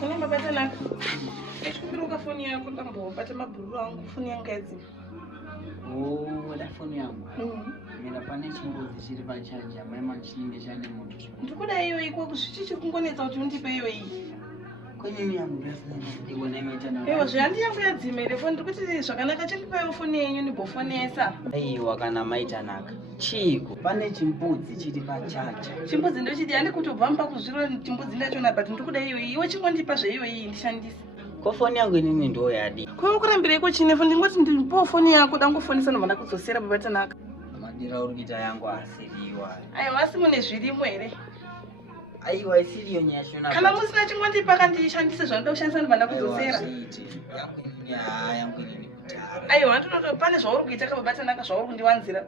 Kuna mabata nako. Esikuruka foni yako tambo, bata maburu wangu foni yangu yazi. Da foni yangu. Mina pane chimbuzi chiri pachaji amaima chinenge chane moto. Ndikuda iyo iko kushichi kungonetsa kuti undipe iyo iyi. Kwenye yangu ndasina ndibona imeita na. Ewa zvandi yangu yadzimere foni ndikuti zvakanaka chindipa foni yenyu ndibofonesa. Aiwa kana maita naka. Chiko pane chimbudzi chiri pachaji. Chimbudzi ndochiti handi kutobva mpa kuzviro chimbudzi ndachona but ndikuda iyo iyi. Iwe chingondipa zveiyo iyi ndishandise. Ko foni yangu inini ndo yadi. Ko kurambira iko chine foni ndingoti ndipo foni yako dangofonesa nomana kudzosera babata naka. Madira urikuita yangu asiriwa. Aiwa asi mune zvirimo here. Aiwa isiriyo nyashona. Kana musina chingondipa kandishandise zvanoda kushandisa nomana kudzosera. Yangu inini kutara. Aiwa ndinoto pane zvauri kuita kababata naka zvauri kundiwanzira.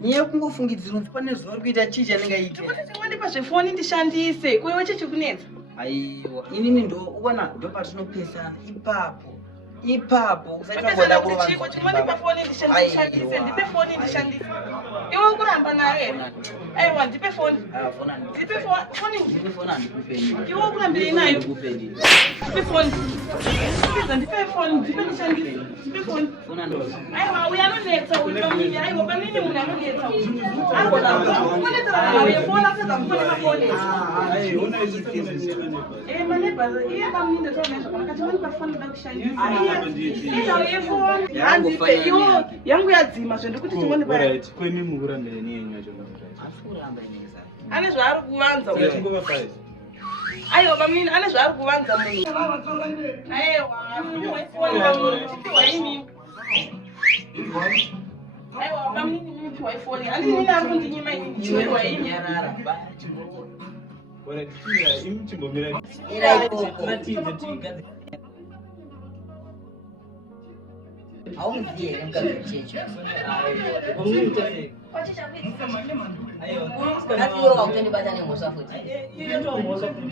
Niye kungofungidzira kuti pane zvauri kuita chichi anengaita. Ndikuti chingondipa zvefoni ndishandise kuiwe chechikunetsa. Aiwa inini ndo uona ndo patinopesana ipapo usachangwenda kuva chiko chimonipa foni ndishandise ndipe foni ndishandise iwe kuramba naye aiwa ndipe foni ndipe foni ndipe foni andikupeni iwe kurambira nayo ndipe foni ndipe foni ndipe ndishandise ndipe foni fona ndo aiwa uyanonetsa uri pamini aiwa pamini munhu anonetsa arikonetsa nawe foni aseza kufonesa foni manebhaza iye pamini ndotaona zvakanaka chimonipa foni ndoda kushandisa yangu yadzima zvendikuti chimonipa kweni mukurambira niyenyu yacho ane zvaari kuvanza aiwa pamini ane zvaari kuvanza munhu aiwa pamini mupiwa ifoni andinini ari kundinyima ichiwa ini auziye ngamchecho asiwo auteni batane mosha futhi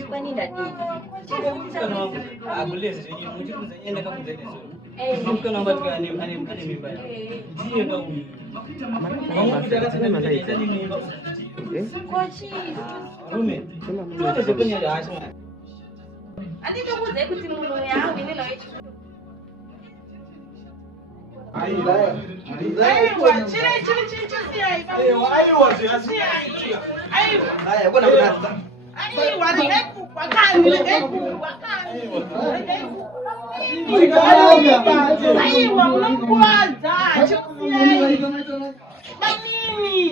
kwani ndadi akulezi nje muchikunze enda kamudzelezo mukana ngatikane ane mimba ndiye ngauyi rume tone zekunyanya hasho anditokudzai kuti munhu yawe ninawe aiwa chiri aiwa munokuwadza chiri